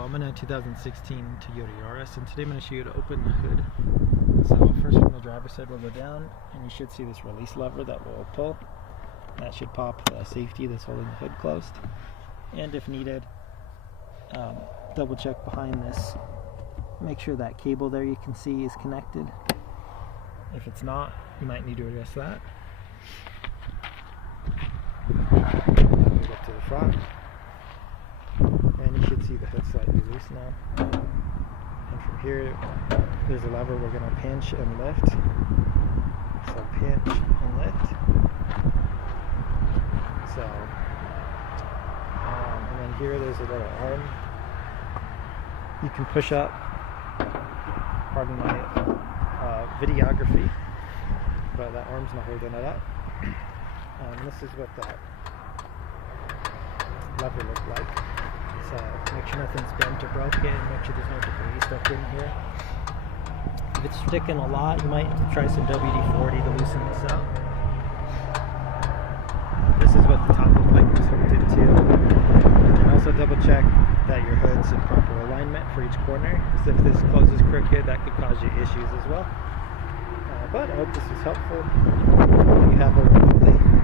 Well, I'm in a 2016 Toyota Yaris, and today I'm going to show you how to open the hood. So first from the driver's side, we'll go down, and you should see this release lever that will pull. That should pop the safety that's holding the hood closed. And if needed, double check behind this. Make sure that cable there you can see is connected. If it's not, you might need to adjust that. Move up to the front. And you should see the hood slightly loose now. And from here, there's a lever we're going to pinch and lift. So pinch and lift. So, and then here there's a little arm. You can push up. Pardon my videography, but that arm's not holding it up. This is what that lever looks like. So make sure nothing's bent or broken, make sure there's no debris stuck in here. If it's sticking a lot, you might try some WD-40 to loosen this up. This is what the top of the pipe is hooked into. And also double check that your hood's in proper alignment for each corner, because if this closes crooked, that could cause you issues as well. But I hope this was helpful. You have a wonderful day.